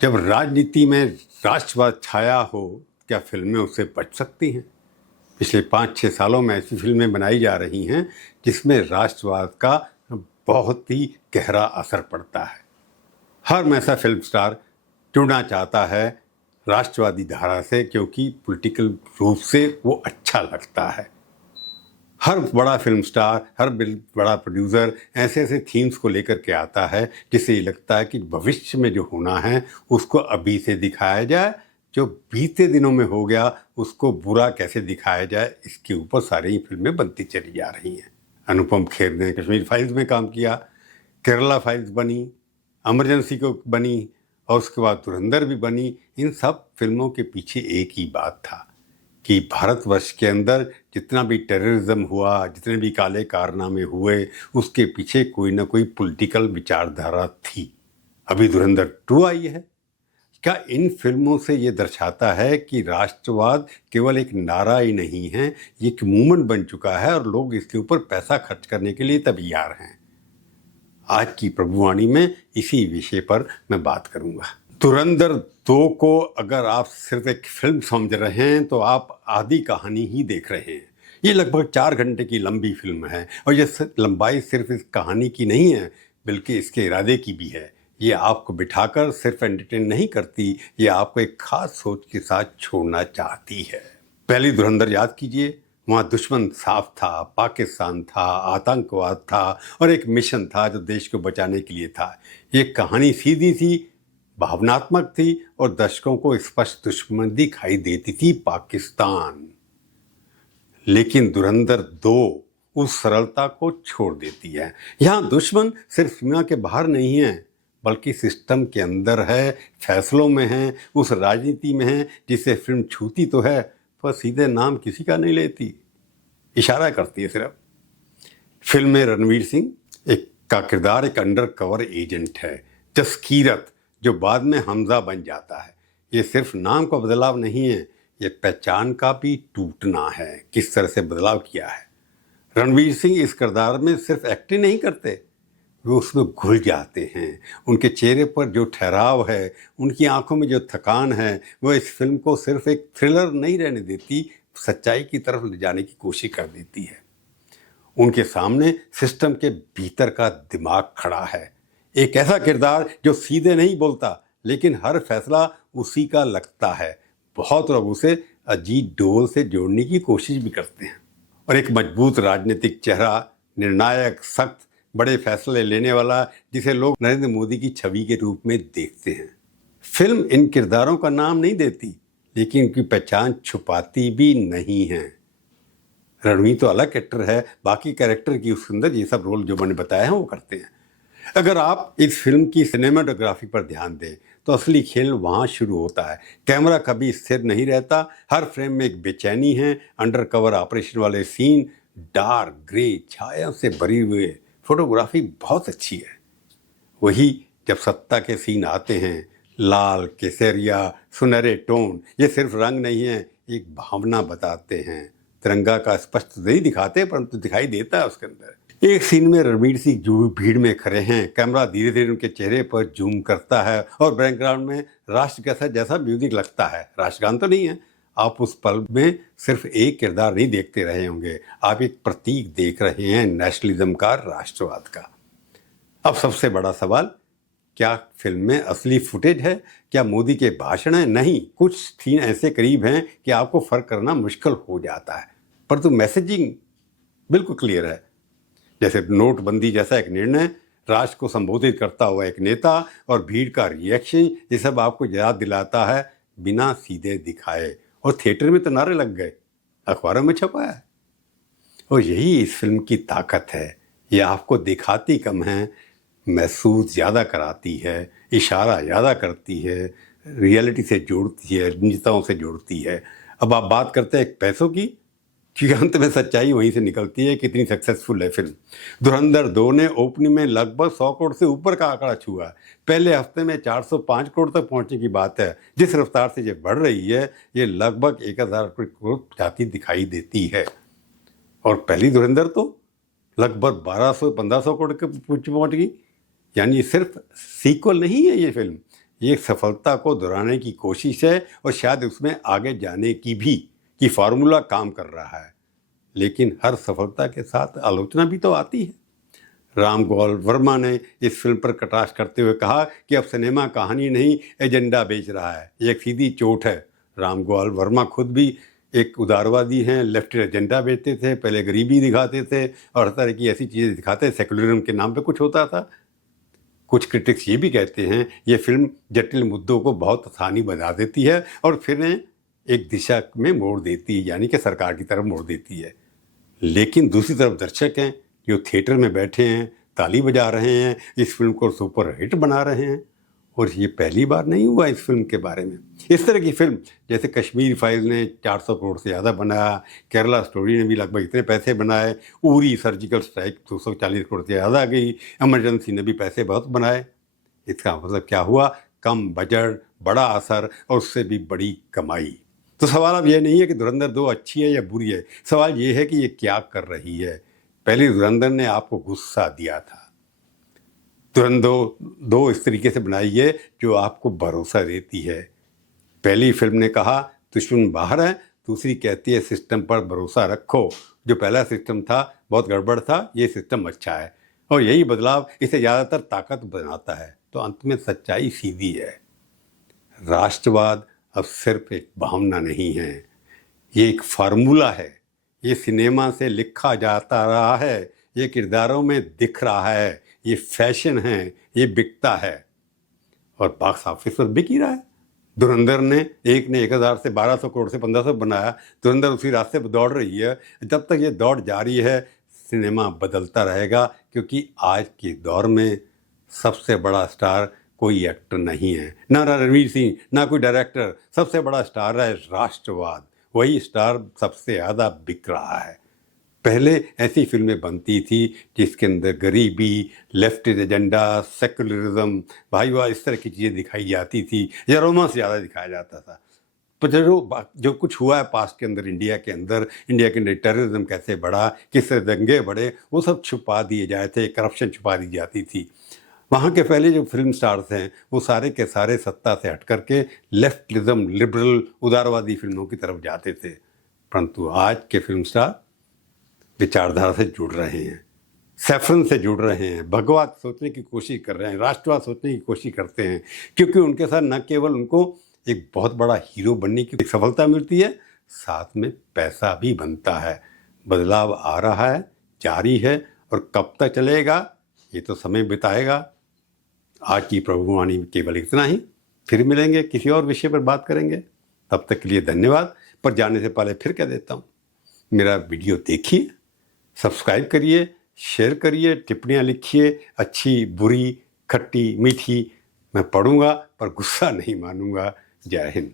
जब राजनीति में राष्ट्रवाद छाया हो, क्या फिल्में उससे बच सकती हैं? पिछले 5-6 सालों में ऐसी फिल्में बनाई जा रही हैं जिसमें राष्ट्रवाद का बहुत ही गहरा असर पड़ता है। हर ऐसा फिल्म स्टार जुड़ना चाहता है राष्ट्रवादी धारा से, क्योंकि पॉलिटिकल रूप से वो अच्छा लगता है। हर बड़ा फिल्म स्टार, हर बड़ा प्रोड्यूसर ऐसे ऐसे थीम्स को लेकर के आता है जिससे ये लगता है कि भविष्य में जो होना है उसको अभी से दिखाया जाए, जो बीते दिनों में हो गया उसको बुरा कैसे दिखाया जाए, इसके ऊपर सारी ही फिल्में बनती चली जा रही हैं। अनुपम खेर ने कश्मीर फाइल्स में काम किया, केरला फाइल्स बनी, इमरजेंसी को बनी और उसके बाद धुरंधर भी बनी। इन सब फिल्मों के पीछे एक ही बात था कि भारतवर्ष के अंदर जितना भी टेररिज्म हुआ, जितने भी काले कारनामे हुए, उसके पीछे कोई ना कोई पॉलिटिकल विचारधारा थी। अभी धुरंधर 2 आई है। क्या इन फिल्मों से ये दर्शाता है कि राष्ट्रवाद केवल एक नारा ही नहीं है, ये एक मूवमेंट बन चुका है और लोग इसके ऊपर पैसा खर्च करने के लिए तैयार हैं? आज की प्रभुवाणी में इसी विषय पर मैं बात करूंगा। धुरंधर 2 को अगर आप सिर्फ एक फिल्म समझ रहे हैं तो आप आधी कहानी ही देख रहे हैं। ये लगभग 4 घंटे की लंबी फिल्म है और ये लंबाई सिर्फ इस कहानी की नहीं है बल्कि इसके इरादे की भी है। ये आपको बिठाकर सिर्फ एंटरटेन नहीं करती, ये आपको एक खास सोच के साथ छोड़ना चाहती है। पहली धुरंधर याद कीजिए, वहाँ दुश्मन साफ था, पाकिस्तान था, आतंकवाद था और एक मिशन था जो देश को बचाने के लिए था। ये कहानी सीधी थी, भावनात्मक थी और दर्शकों को स्पष्ट दुश्मन दिखाई देती थी, पाकिस्तान। लेकिन धुरंधर 2 उस सरलता को छोड़ देती है। यहाँ दुश्मन सिर्फ सीमा के बाहर नहीं है बल्कि सिस्टम के अंदर है, फैसलों में है, उस राजनीति में है जिसे फिल्म छूती तो है पर सीधे नाम किसी का नहीं लेती, इशारा करती है सिर्फ। फिल्म में रणवीर सिंह का किरदार एक अंडर कवर एजेंट है, जसकीरत, जो बाद में हमजा बन जाता है। ये सिर्फ नाम का बदलाव नहीं है, ये पहचान का भी टूटना है। किस तरह से बदलाव किया है। रणवीर सिंह इस किरदार में सिर्फ एक्टिंग नहीं करते, वो उसमें घुल जाते हैं। उनके चेहरे पर जो ठहराव है, उनकी आंखों में जो थकान है, वो इस फिल्म को सिर्फ एक थ्रिलर नहीं रहने देती, सच्चाई की तरफ ले जाने की कोशिश कर देती है। उनके सामने सिस्टम के भीतर का दिमाग खड़ा है, एक ऐसा किरदार जो सीधे नहीं बोलता लेकिन हर फैसला उसी का लगता है। बहुत लोग उसे अजीत डोल से जोड़ने की कोशिश भी करते हैं। और एक मजबूत राजनीतिक चेहरा, निर्णायक, सख्त, बड़े फैसले लेने वाला, जिसे लोग नरेंद्र मोदी की छवि के रूप में देखते हैं। फिल्म इन किरदारों का नाम नहीं देती लेकिन उनकी पहचान छुपाती भी नहीं है। रणवीर तो अलग एक्टर है, बाकी कैरेक्टर की उसके अंदर ये सब रोल जो मैंने बताया है वो करते हैं। अगर आप इस फिल्म की सिनेमाटोग्राफी पर ध्यान दें तो असली खेल वहाँ शुरू होता है। कैमरा कभी स्थिर नहीं रहता, हर फ्रेम में एक बेचैनी है। अंडर कवर ऑपरेशन वाले सीन डार्क ग्रे छाया से भरी हुए, फोटोग्राफी बहुत अच्छी है। वही जब सत्ता के सीन आते हैं, लाल, केसरिया, सुनहरे टोन, ये सिर्फ रंग नहीं है, एक भावना बताते हैं। तिरंगा का स्पष्ट नहीं दिखाते परंतु दिखाई देता है उसके अंदर। एक सीन में रणवीर सिंह जो भीड़ में खड़े हैं, कैमरा धीरे धीरे उनके चेहरे पर जूम करता है और बैकग्राउंड में राष्ट्र कैसा जैसा म्यूजिक लगता है। राष्ट्रगान तो नहीं है। आप उस पल में सिर्फ एक किरदार नहीं देखते रहे होंगे, आप एक प्रतीक देख रहे हैं नेशनलिज्म का, राष्ट्रवाद का। अब सबसे बड़ा सवाल, क्या फिल्म में असली फुटेज है? क्या मोदी के भाषण है? नहीं, कुछ सीन ऐसे करीब हैं कि आपको फर्क करना मुश्किल हो जाता है, परंतु मैसेजिंग बिल्कुल क्लियर है। जैसे नोटबंदी जैसा एक निर्णय, राष्ट्र को संबोधित करता हुआ एक नेता और भीड़ का रिएक्शन, ये सब आपको याद दिलाता है बिना सीधे दिखाए। और थिएटर में तो नारे लग गए, अखबारों में छपा है। और यही इस फिल्म की ताकत है, ये आपको दिखाती कम है, महसूस ज़्यादा कराती है, इशारा ज़्यादा करती है, रियलिटी से जोड़ती है, नेताओं से जोड़ती है। अब आप बात करते हैं पैसों की, क्योंकि अंत में सच्चाई वहीं से निकलती है कितनी सक्सेसफुल है फिल्म। धुरंधर 2 ने ओपनिंग में लगभग 100 करोड़ से ऊपर का आंकड़ा छुआ। पहले हफ्ते में 405 करोड़ तक पहुंचने की बात है। जिस रफ्तार से ये बढ़ रही है, ये लगभग 1000 करोड़ जाती दिखाई देती है। और पहली धुरंधर तो लगभग 1200-1500 करोड़ के पहुंच गई। यानी सिर्फ सीक्वल नहीं है ये फिल्म, ये सफलता को दोहराने की कोशिश है और शायद उसमें आगे जाने की भी कि फार्मूला काम कर रहा है। लेकिन हर सफलता के साथ आलोचना भी तो आती है। राम गोपाल वर्मा ने इस फिल्म पर कटाक्ष करते हुए कहा कि अब सिनेमा कहानी नहीं एजेंडा बेच रहा है। ये एक सीधी चोट है। राम गोपाल वर्मा खुद भी एक उदारवादी हैं, लेफ्ट एजेंडा बेचते थे, पहले गरीबी दिखाते थे और हर तरह की ऐसी चीज़ें दिखाते, सेकुलरिज्म के नाम पे कुछ होता था। कुछ क्रिटिक्स ये भी कहते हैं ये फिल्म जटिल मुद्दों को बहुत आसानी बना देती है और फिर एक दिशा में मोड़ देती है, यानी कि सरकार की तरफ मोड़ देती है। लेकिन दूसरी तरफ दर्शक हैं जो थिएटर में बैठे हैं, ताली बजा रहे हैं, इस फिल्म को सुपर हिट बना रहे हैं। और ये पहली बार नहीं हुआ इस फिल्म के बारे में। इस तरह की फिल्म जैसे कश्मीर फाइल ने 400 करोड़ से ज़्यादा बनाया, केरला स्टोरी ने भी लगभग इतने पैसे बनाए, उरी सर्जिकल स्ट्राइक 240 करोड़ से ज़्यादा गई, इमरजेंसी ने भी पैसे बहुत बनाए। इसका मतलब क्या हुआ? कम बजट, बड़ा असर और उससे भी बड़ी कमाई। तो सवाल अब यह नहीं है कि धुरंधर 2 अच्छी है या बुरी है, सवाल ये है कि ये क्या कर रही है। पहले धुरंधर ने आपको गुस्सा दिया था, धुरंधर 2 इस तरीके से बनाई है जो आपको भरोसा देती है। पहली फिल्म ने कहा दुश्मन बाहर है, दूसरी कहती है सिस्टम पर भरोसा रखो, जो पहला सिस्टम था बहुत गड़बड़ था, ये सिस्टम अच्छा है। और यही बदलाव इसे ज़्यादातर ताकत बनाता है। तो अंत में सच्चाई सीधी है, राष्ट्रवाद अब सिर्फ एक भावना नहीं है, ये एक फार्मूला है। ये सिनेमा से लिखा जाता रहा है, ये किरदारों में दिख रहा है, ये फैशन है, ये बिकता है और बॉक्स ऑफिस पर बिक ही रहा है। धुरंधर ने 1000 से 1200 करोड़ से 1500 बनाया, धुरंधर उसी रास्ते पर दौड़ रही है। जब तक ये दौड़ जारी है सिनेमा बदलता रहेगा, क्योंकि आज के दौर में सबसे बड़ा स्टार कोई एक्टर नहीं है, ना रणवीर सिंह, ना कोई डायरेक्टर। सबसे बड़ा स्टार है राष्ट्रवाद, वही स्टार सबसे ज़्यादा बिक रहा है। पहले ऐसी फिल्में बनती थी जिसके अंदर गरीबी, लेफ्ट एजेंडा, सेकुलरिज्म, भाईवाह, इस तरह की चीज़ें दिखाई जाती थी या रोमांस ज़्यादा दिखाया जाता था। तो जो कुछ हुआ है पास्ट के अंदर, इंडिया के अंदर टेररिज्म कैसे बढ़ा, किस तरह दंगे बढ़े, वो सब छुपा दिए जाए थे, करप्शन छुपा दी जाती थी। वहाँ के पहले जो फिल्म स्टार्स हैं वो सारे के सारे सत्ता से हट करके लेफ्टिज्म, लिबरल, उदारवादी फिल्मों की तरफ जाते थे। परंतु आज के फिल्म स्टार विचारधारा से जुड़ रहे हैं, सैफरन से जुड़ रहे हैं, भगवान सोचने की कोशिश कर रहे हैं, राष्ट्रवाद सोचने की कोशिश करते हैं, क्योंकि उनके साथ न केवल उनको एक बहुत बड़ा हीरो बनने की सफलता मिलती है, साथ में पैसा भी बनता है। बदलाव आ रहा है, जारी है और कब तक चलेगा ये तो समय बिताएगा। आज की प्रभुवाणी केवल इतना ही, फिर मिलेंगे, किसी और विषय पर बात करेंगे। तब तक के लिए धन्यवाद। पर जाने से पहले फिर कह देता हूँ, मेरा वीडियो देखिए, सब्सक्राइब करिए, शेयर करिए, टिप्पणियाँ लिखिए, अच्छी बुरी खट्टी मीठी मैं पढ़ूंगा पर गुस्सा नहीं मानूंगा। जय हिंद।